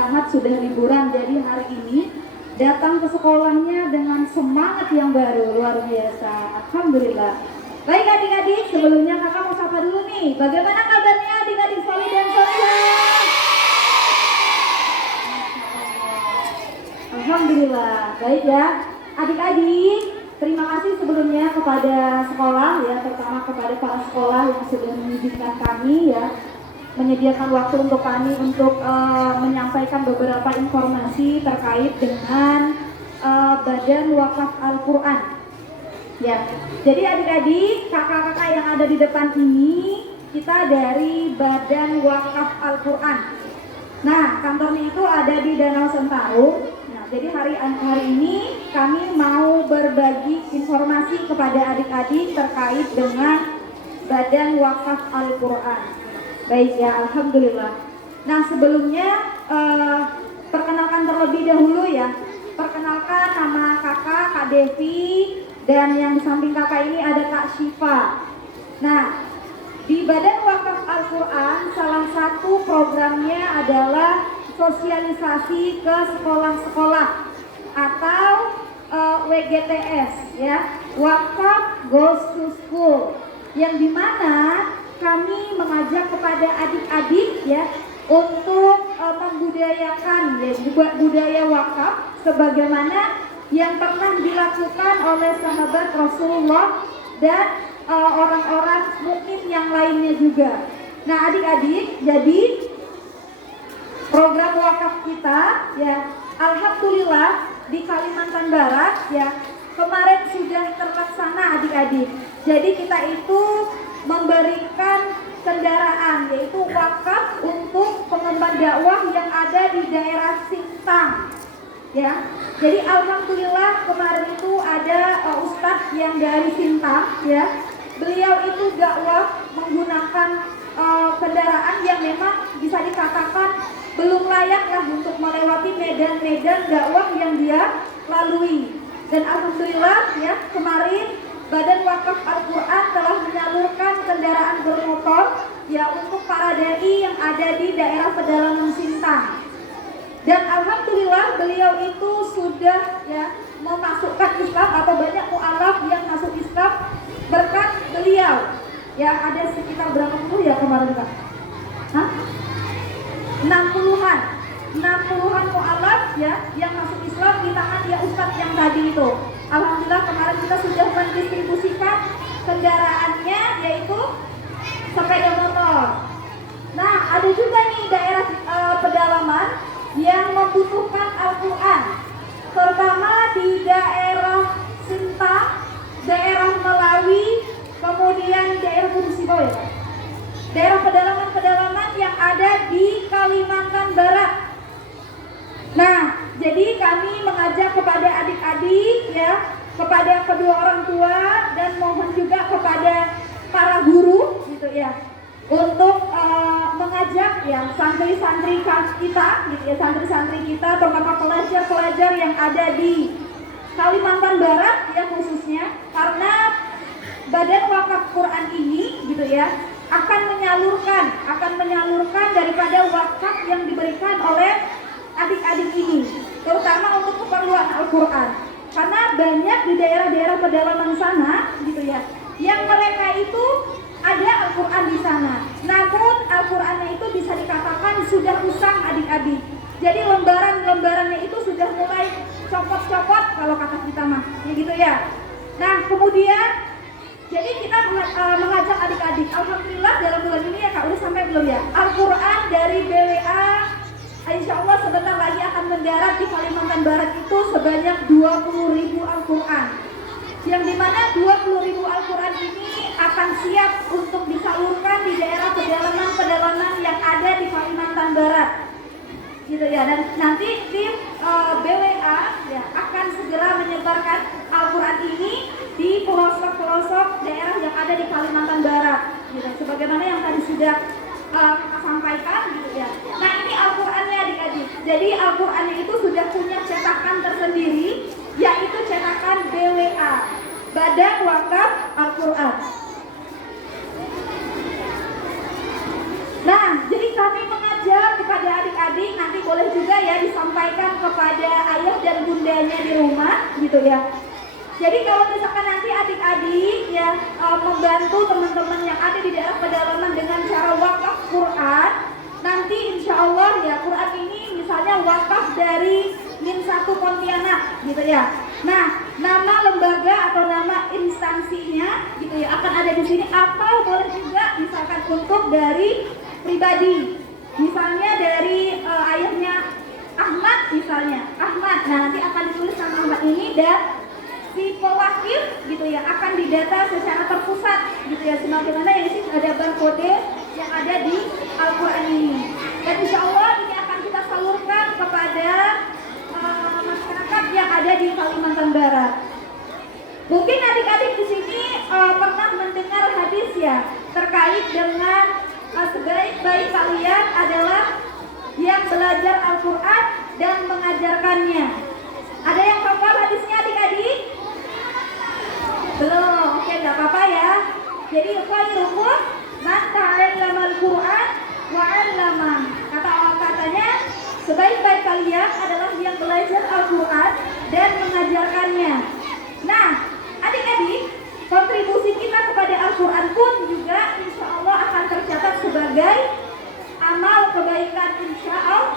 Ahad sudah liburan, jadi hari ini datang ke sekolahnya dengan semangat yang baru, luar biasa. Alhamdulillah. Baik adik-adik, sebelumnya kakak mau sapa dulu nih. Bagaimana kabarnya adik-adik soleh dan solehah? Alhamdulillah. Baik ya, adik-adik. Terima kasih sebelumnya kepada sekolah ya, terutama kepada para sekolah yang sudah mengizinkan kami ya, menyediakan waktu untuk kami untuk menyampaikan beberapa informasi terkait dengan Badan Wakaf Al-Quran. Ya, jadi adik-adik, kakak-kakak yang ada di depan ini, kita dari Badan Wakaf Al-Quran. Nah, kantornya itu ada di Danau Sentarum. Nah, jadi hari ini kami mau berbagi informasi kepada adik-adik terkait dengan Badan Wakaf Al-Quran. Baik ya, alhamdulillah. Nah, sebelumnya perkenalkan terlebih dahulu ya. Perkenalkan, nama kakak, Kak Devi, dan yang di samping kakak ini ada Kak Syifa. Nah, di Badan Wakaf Al-Quran salah satu programnya adalah sosialisasi ke sekolah-sekolah atau WGTS ya, Wakaf Goes to School, yang dimana kami mengajak kepada adik-adik ya untuk membudayakan ya budaya wakaf sebagaimana yang pernah dilakukan oleh sahabat Rasulullah dan orang-orang mukmin yang lainnya juga. Nah adik-adik, jadi program wakaf kita ya, alhamdulillah di Kalimantan Barat ya kemarin sudah terlaksana adik-adik. Jadi kita itu memberikan kendaraan yaitu wakaf untuk pengemban dakwah yang ada di daerah Sintang ya. Jadi alhamdulillah kemarin itu ada ustadz yang dari Sintang ya. Beliau itu dakwah menggunakan kendaraan yang memang bisa dikatakan belum layak lah untuk melewati medan-medan dakwah yang dia lalui. Dan alhamdulillah ya kemarin Badan Wakaf Al-Quran telah menyalurkan kendaraan bermotor ya untuk para dai yang ada di daerah pedalaman Sintang. Dan alhamdulillah beliau itu sudah ya memasukkan Islam atau banyak mu'alaf yang masuk Islam berkat beliau. Ya ada sekitar berapa puluh ya kemarin Kak? 60-an mu'alaf ya yang masuk Islam di tangan ya Ustadz yang tadi itu. Alhamdulillah kemarin kita sudah mendistribusikan kendaraannya yaitu sepeda motor. Nah ada juga nih daerah pedalaman yang membutuhkan Al-Quran, terutama di daerah Sintang, daerah Melawi, kemudian daerah Gunung ya, daerah pedalaman-pedalaman yang ada di Kalimantan Barat. Nah, jadi kami mengajak kepada adik-adik ya, kepada kedua orang tua dan mohon juga kepada para guru gitu ya, untuk mengajak ya santri-santri kita gitu ya, santri-santri kita terutama pelajar-pelajar yang ada di Kalimantan Barat ya khususnya, karena Badan Wakaf Quran ini gitu ya akan menyalurkan daripada wakaf yang diberikan oleh adik-adik ini, terutama untuk keperluan Al-Quran, karena banyak di daerah-daerah pedalaman sana gitu ya, yang mereka itu ada Al-Quran di sana, namun Al-Qurannya itu bisa dikatakan sudah usang adik-adik. Jadi lembarannya itu sudah mulai copot-copot kalau kata kita mah, ya gitu ya. Nah kemudian jadi kita mengajak adik-adik, alhamdulillah dalam bulan ini ya Kak, udah sampai belum ya? Al-Quran dari BWA insya Allah sebentar lagi akan mendarat di Kalimantan Barat itu sebanyak 20.000 Al-Quran, yang dimana 20.000 Al-Quran ini akan siap untuk disalurkan di daerah pedalaman yang ada di Kalimantan Barat gitu ya. Dan nanti tim BWA ya akan segera menyebarkan Al-Quran ini di pelosok-pelosok daerah yang ada di Kalimantan Barat gitu, sebagaimana yang tadi sudah kita sampaikan gitu ya. Nah ini Al-Qurannya adik-adik. Jadi Al-Qurannya itu sudah punya cetakan tersendiri, yaitu cetakan BWA, Badan Wakaf Al-Quran. Nah jadi kami mengajak kepada adik-adik, nanti boleh juga ya disampaikan kepada ayah dan bundanya di rumah gitu ya. Jadi kalau misalkan nanti adik-adik ya membantu teman-teman yang ada di daerah pedalaman dengan cara wakaf Quran, nanti insya Allah ya Quran ini misalnya wakaf dari Min 1 Pontianak gitu ya. Nah, nama lembaga atau nama instansinya gitu ya akan ada di sini, atau boleh juga misalkan untuk dari pribadi. Misalnya dari ayahnya Ahmad misalnya, Ahmad. Nah, nanti akan ditulis nama Ahmad ini dan si pewakil gitu ya akan didata secara terpusat gitu ya, sebagaimana yang di sini ada barcode yang ada di Al-Quran ini. Dan insya Allah ini akan kita salurkan kepada masyarakat yang ada di Kalimantan Barat. Mungkin adik-adik di sini pernah mendengar hadis ya terkait dengan sebaik-baik kalian adalah yang belajar Al-Quran dan mengajarkannya. Ada yang hafal hadisnya adik-adik? Belum, oke nggak apa-apa ya. Jadi khairukum man ta'allama al-Qur'an wa 'allama. Katanya sebaik-baik kalian adalah yang belajar Al-Qur'an dan mengajarkannya. Nah, adik-adik, kontribusi kita kepada Al-Qur'an pun juga insya Allah akan tercatat sebagai amal kebaikan insya Allah.